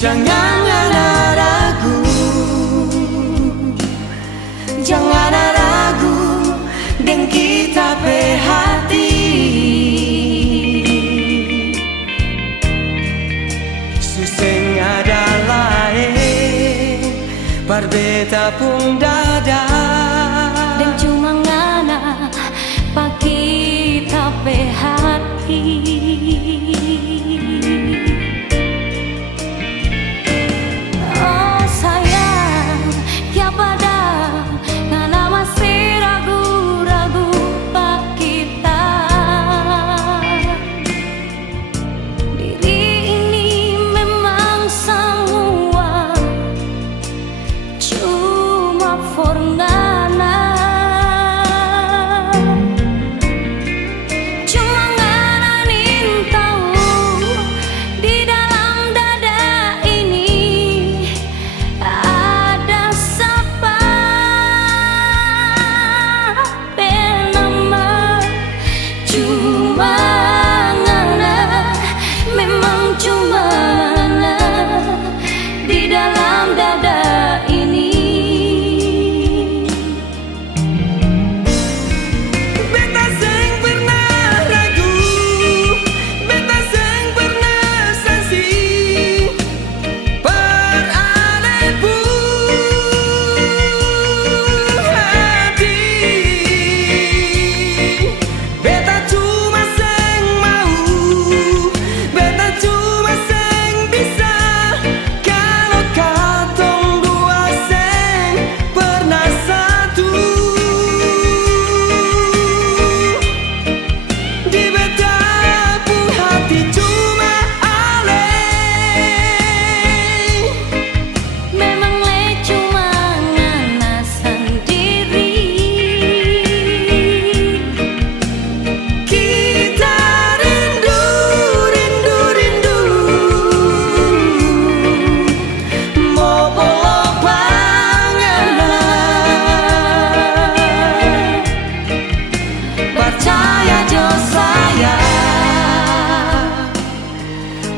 Jangan ada ragu, jangan ada ragu, dan kita berhati. Suseng ada lain, berbeda pun dada. Dan cuma ngana pak kita berhati.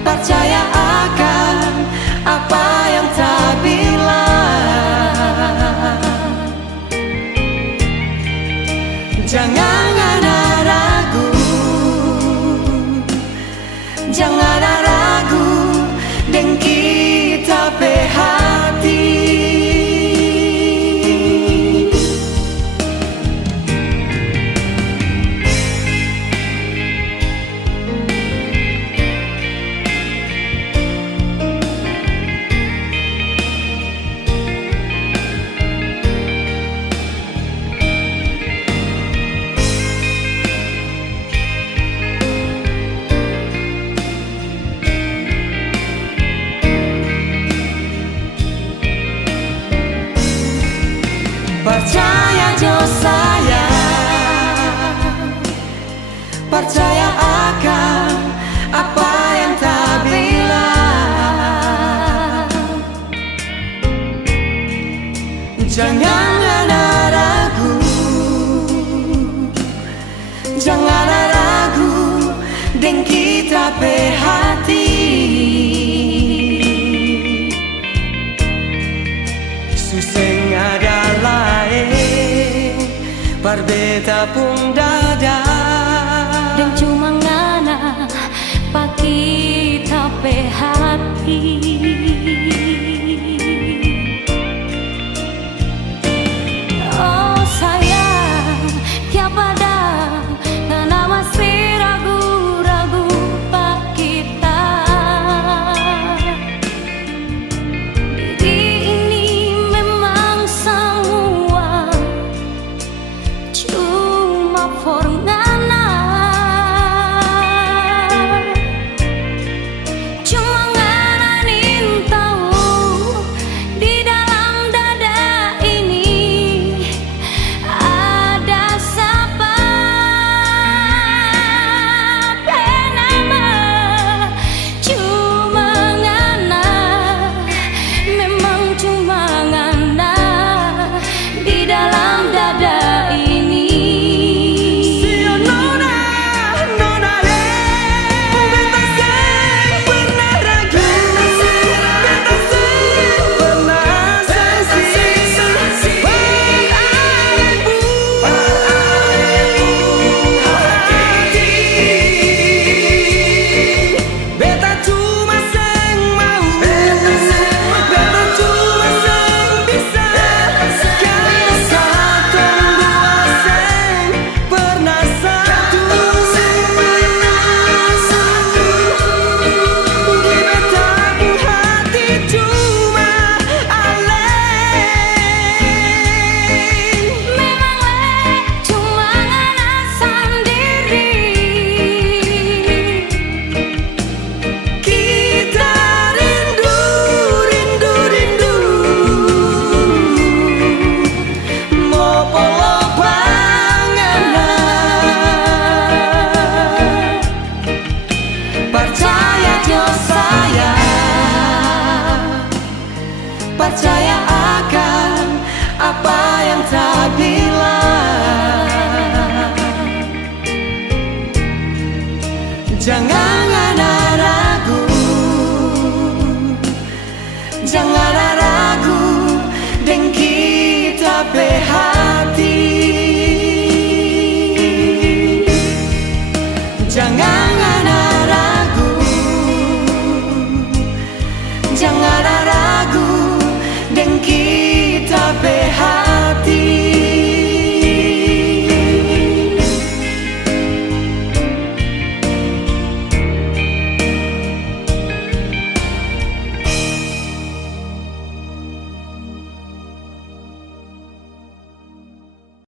Percaya akan apa yang tak bilang. Jangan ada ragu, jangan ada ragu, dan kita berhati. Percaya jo sayang, percaya akan apa yang tak bilang. Jangan ada ragu, jangan ada ragu, dan kita berhati. Suseng ada lain, berbeda pun dada. Dan cuma ngana pak kita berhati. Oh sayang, kia pada ngana masih ragu-ragu pak kita. Percaya jo sayang, percaya akan apa yang tak bilang. Jangan ada ragu, jangan